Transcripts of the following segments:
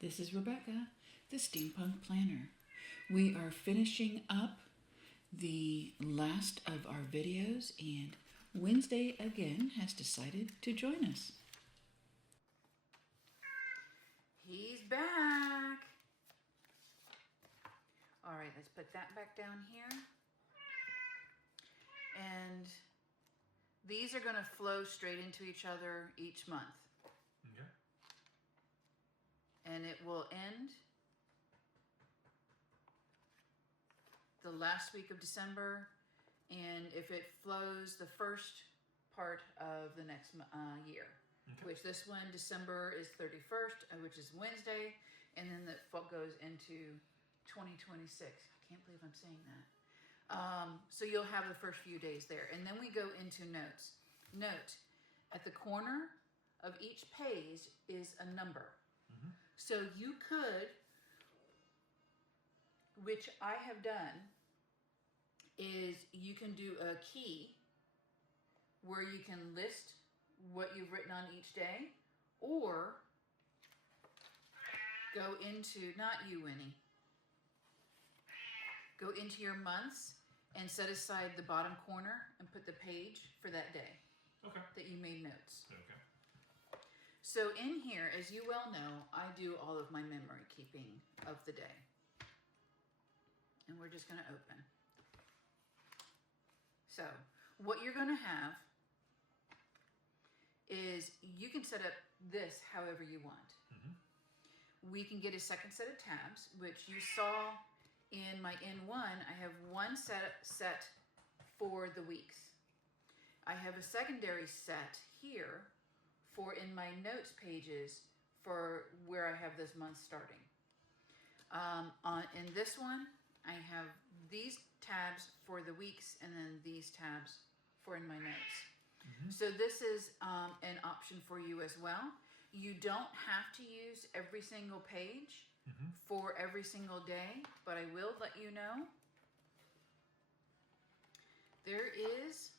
This is Rebecca, the Steampunk Planner. We are finishing up the last of our videos, and Wednesday again has decided to join us. He's back. All right, let's put that back down here. And these are going to flow straight into each other each month. Okay. And it will end the last week of December, and if it flows, the first part of the next year, okay. Which this one, December is 31st, which is Wednesday, and then the goes into 2026. I can't believe I'm saying that. So you'll have the first few days there, and then we go into notes. Note, at the corner of each page is a number. Mm-hmm. So you could, which I have done, is you can do a key where you can list what you've written on each day, or go into, not you, Winnie, go into your months and set aside the bottom corner and put the page for that day. Okay. That you made notes. Okay. So in here, as you well know, I do all of my memory keeping of the day. And we're just going to open. So what you're going to have is you can set up this however you want. Mm-hmm. We can get a second set of tabs, which you saw in my N1. I have one set for the weeks. I have a secondary set here for in my notes pages for where I have this month starting. In this one, I have these tabs for the weeks and then these tabs for in my notes. Mm-hmm. So this is an option for you as well. You don't have to use every single page mm-hmm. for every single day, but I will let you know. There is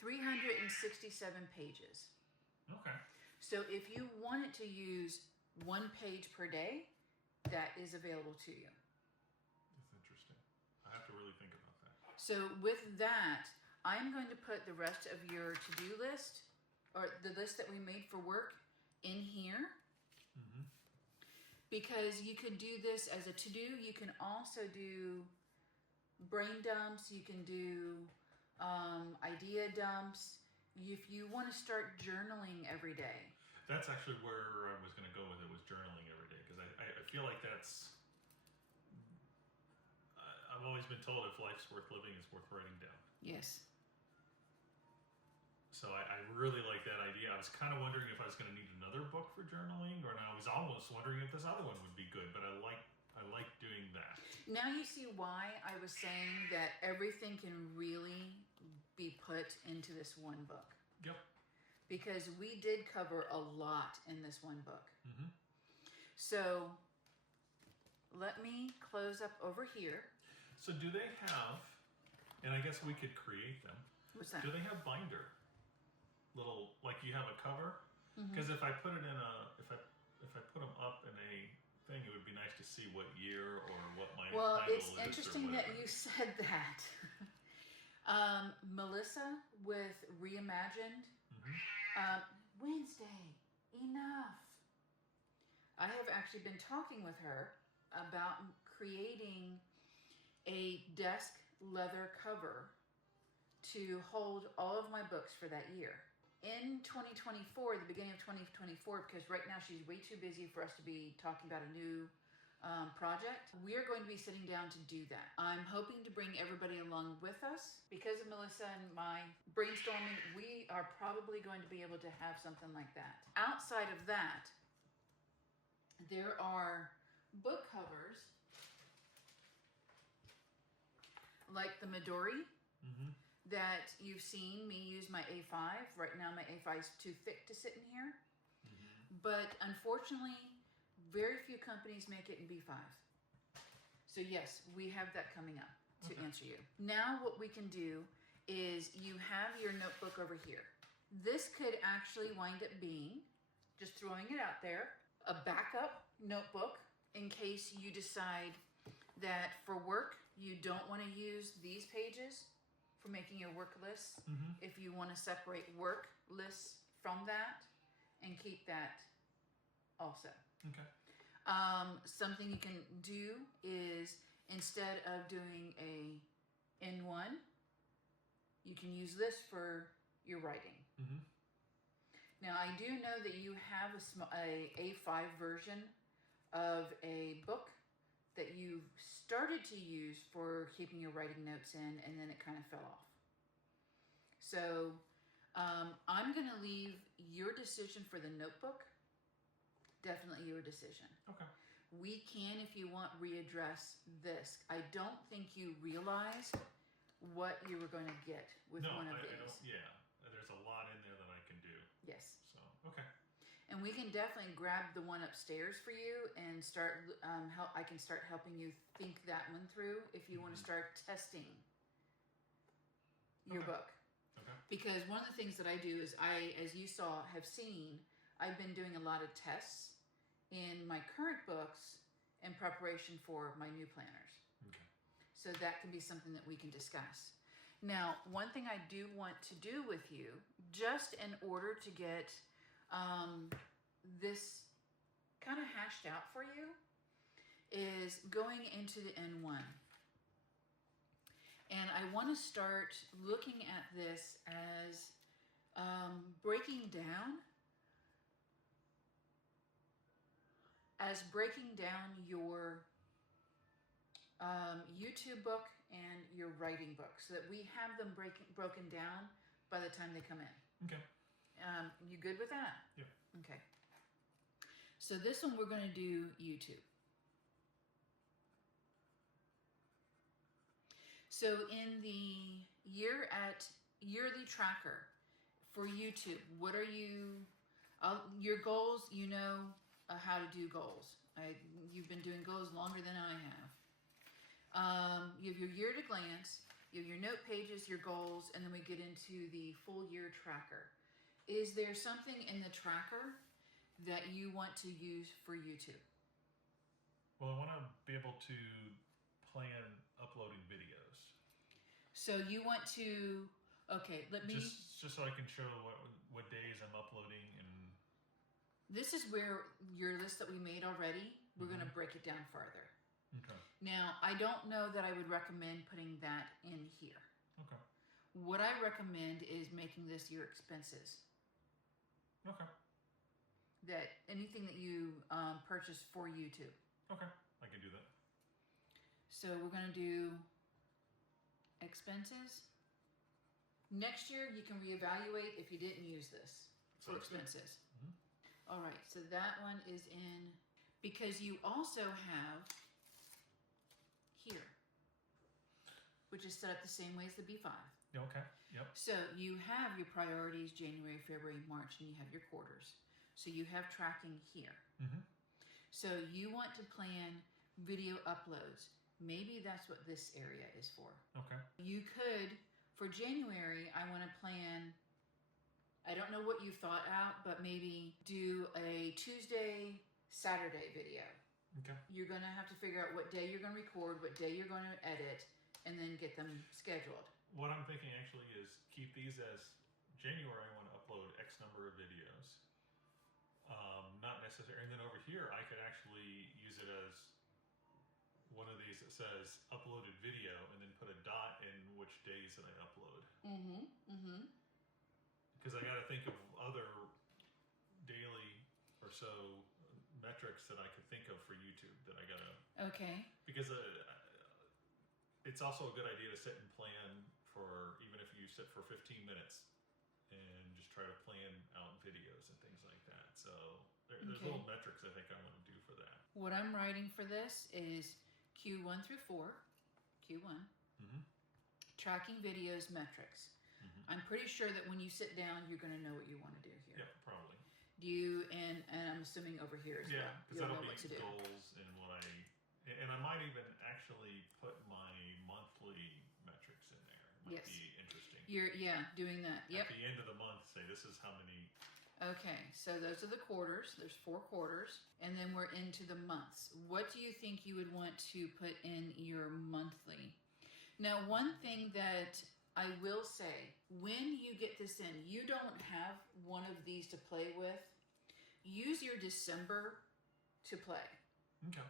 367 pages. Okay. So if you wanted to use one page per day, that is available to you. That's interesting. I have to really think about that. So with that, I'm going to put the rest of your to-do list, or the list that we made for work, in here. Mm-hmm. Because you could do this as a to-do. You can also do brain dumps. You can do idea dumps. If you want to start journaling every day. That's actually where I was going to go with it, was journaling every day, because I feel like that's, I've always been told if life's worth living, it's worth writing down. Yes. So I really like that idea. I was kind of wondering if I was going to need another book for journaling, or I was almost wondering if this other one would be good, but I like doing that. Now you see why I was saying that everything can really be put into this one book. Yep. Because we did cover a lot in this one book. Mm-hmm. So let me close up over here. So do they have, and I guess we could create them. What's that? Do they have binder? Little, like you have a cover? Because mm-hmm. if I put it in if I put them up in a thing, it would be nice to see what year or what my title is. Well, it's interesting that you said that. Melissa with Reimagined. Mm-hmm. Wednesday, enough. I have actually been talking with her about creating a desk leather cover to hold all of my books for that year. In 2024, the beginning of 2024, because right now she's way too busy for us to be talking about a new project, we're going to be sitting down to do that. I'm hoping to bring everybody along with us. Because of Melissa and my brainstorming, we are probably going to be able to have something like that. Outside of that, there are book covers like the Midori. Mm-hmm. That you've seen me use my A5. Right now my A5 is too thick to sit in here. Mm-hmm. But unfortunately, very few companies make it in B5. So yes, we have that coming up to answer you. Now what we can do is you have your notebook over here. This could actually wind up being just throwing it out there. A backup notebook in case you decide that for work you don't want to use these pages for making your work lists. If you want to separate work lists from that and keep that also. Okay. Something you can do is instead of doing a N1, you can use this for your writing. Now, I do know that you have a A5 version of a book that you've started to use for keeping your writing notes in, and then it kind of fell off. So I'm going to leave your decision for the notebook. Definitely your decision. Okay. We can, if you want, readdress this. I don't think you realized what you were going to get with one of these. I don't, yeah. There's a lot in there that I can do. Yes. So, okay. And we can definitely grab the one upstairs for you and start. I can start helping you think that one through if you want to start testing your book. Okay. Because one of the things that I do is as you saw, have seen, I've been doing a lot of tests in my current books in preparation for my new planners. Okay. So that can be something that we can discuss. Now, one thing I do want to do with you, just in order to get this kind of hashed out for you, is going into the N1. And I want to start looking at this as breaking down your YouTube book and your writing book, so that we have them broken down by the time they come in. Okay. You good with that? Yeah. Okay. So this one we're going to do YouTube. So in the yearly tracker for YouTube, what are your goals? You know how to do goals. You've been doing goals longer than I have. You have your year at a glance, you have your note pages, your goals, and then we get into the full year tracker. Is there something in the tracker that you want to use for YouTube? Well, I want to be able to plan uploading videos. So you want to, okay, let me... Just so I can show what days I'm uploading and... This is where your list that we made already, we're going to break it down farther. Okay. Now, I don't know that I would recommend putting that in here. Okay. What I recommend is making this your expenses. Okay. That anything that you purchase for YouTube. Okay, I can do that. So we're going to do expenses. Next year, you can reevaluate if you didn't use this for expenses. All right, so that one is in, because you also have here, which is set up the same way as the B5. Okay, yep. So you have your priorities, January, February, March, and you have your quarters. So you have tracking here. So you want to plan video uploads. Maybe that's what this area is for. Okay. You could, for January, I want to plan, I don't know what you thought out, but maybe do a Tuesday, Saturday video. Okay. You're going to have to figure out what day you're going to record, what day you're going to edit, and then get them scheduled. What I'm thinking actually is keep these as January, I want to upload X number of videos. Not necessary. And then over here, I could actually use it as one of these that says uploaded video and then put a dot in which days that I upload. Because I got to think of other daily or so metrics that I could think of for YouTube that I got to... Okay. Because it's also a good idea to sit and plan for, even if you sit for 15 minutes and just try to plan out videos and things like that. So there's little metrics I think I want to do for that. What I'm writing for this is Q1 through 4, Q1, tracking videos metrics. I'm pretty sure that when you sit down, you're going to know what you want to do here. Yeah, probably. Do you, and I'm assuming over here as well. Yeah, because that'll be goals and what and I might even actually put my monthly metrics in there. Might be interesting. You're doing that. Yep. At the end of the month, say this is how many Okay, so those are the quarters. There's 4 quarters, and then we're into the months. What do you think you would want to put in your monthly? Now, one thing that I will say, when you get this in, you don't have one of these to play with. Use your December to play. Okay.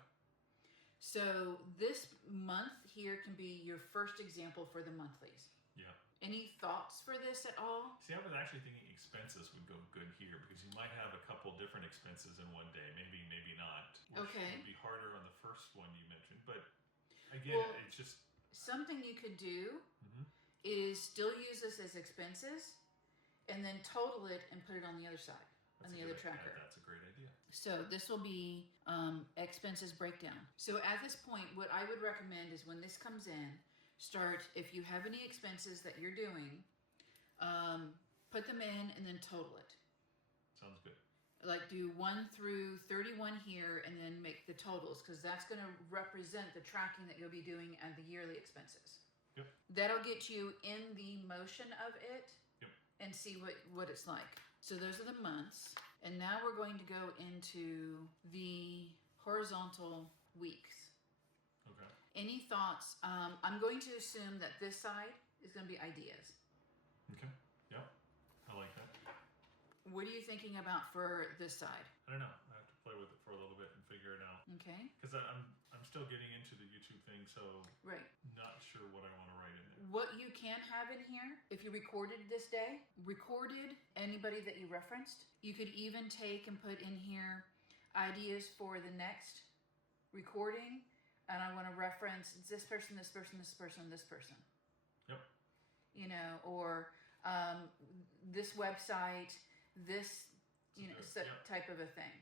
So this month here can be your first example for the monthlies. Yeah. Any thoughts for this at all? See, I was actually thinking expenses would go good here because you might have a couple different expenses in one day. Maybe not. Which Okay. would be harder on the first one you mentioned. But again, Well, it's just... Something you could do is still use this as expenses and then total it and put it on the other side, on the other tracker. That's a great idea. So this will be expenses breakdown. So at this point, what I would recommend is when this comes in, start, if you have any expenses that you're doing, put them in and then total it. Sounds good. Like do 1 through 31 here and then make the totals, because that's going to represent the tracking that you'll be doing and the yearly expenses. Yep. That'll get you in the motion of it. Yep. And see what it's like. So those are the months. And now we're going to go into the horizontal weeks. Okay. Any thoughts? I'm going to assume that this side is going to be ideas. Okay. Yep. I like that. What are you thinking about for this side? I don't know. I have to play with it for a little bit and figure it out. Okay. Because I'm still getting into the YouTube thing, so Right. not sure what I want to write in there. What you can have in here, if you recorded this day, recorded anybody that you referenced. You could even take and put in here ideas for the next recording. And I want to reference this person, this person, this person, this person. Yep. You know, or this website, this, you know, Yep. type of a thing.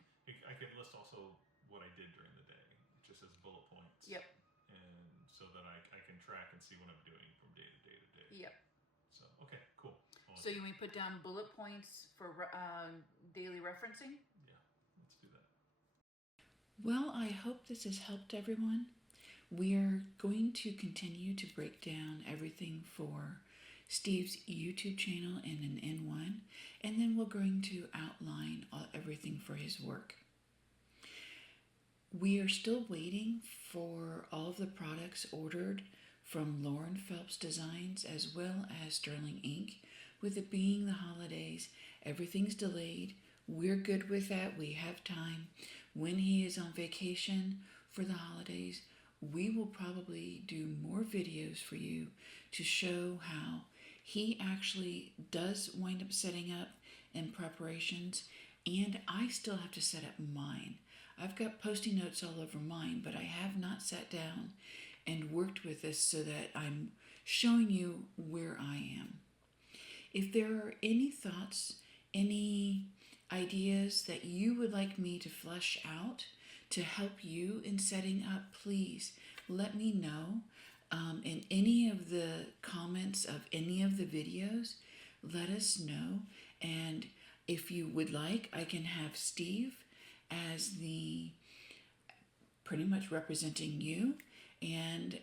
I could list also what I did during the day, just as bullet points. Yep. And so that I can track and see what I'm doing from day to day to day. Yep. So, okay, cool. So you may put down bullet points for daily referencing? Yeah, let's do that. Well, I hope this has helped everyone. We're going to continue to break down everything for Steve's YouTube channel in an N1, and then we're going to outline everything for his work. We are still waiting for all of the products ordered from Lauren Phelps Designs as well as Sterling Inc. With it being the holidays, everything's delayed. We're good with that. We have time. When he is on vacation for the holidays, we will probably do more videos for you to show how he actually does wind up setting up in preparations, and I still have to set up mine. I've got Post-it notes all over mine, but I have not sat down and worked with this so that I'm showing you where I am. If there are any thoughts, any ideas that you would like me to flesh out to help you in setting up, please let me know. In any of the comments of any of the videos, let us know. And if you would like, I can have Steve as the pretty much representing you, and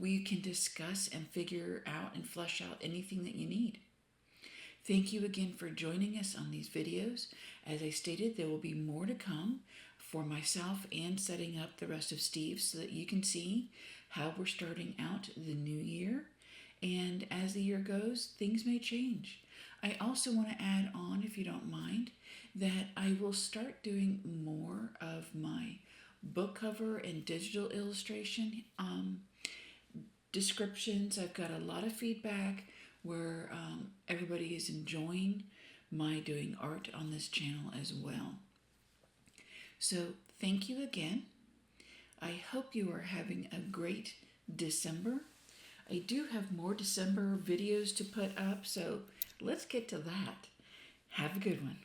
we can discuss and figure out and flesh out anything that you need. Thank you again for joining us on these videos. As I stated, there will be more to come for myself and setting up the rest of Steve so that you can see how we're starting out the new year. And as the year goes, things may change. I also want to add on, if you don't mind, that I will start doing more of my book cover and digital illustration descriptions. I've got a lot of feedback where everybody is enjoying my doing art on this channel as well. So thank you again. I hope you are having a great December. I do have more December videos to put up, so let's get to that. Have a good one.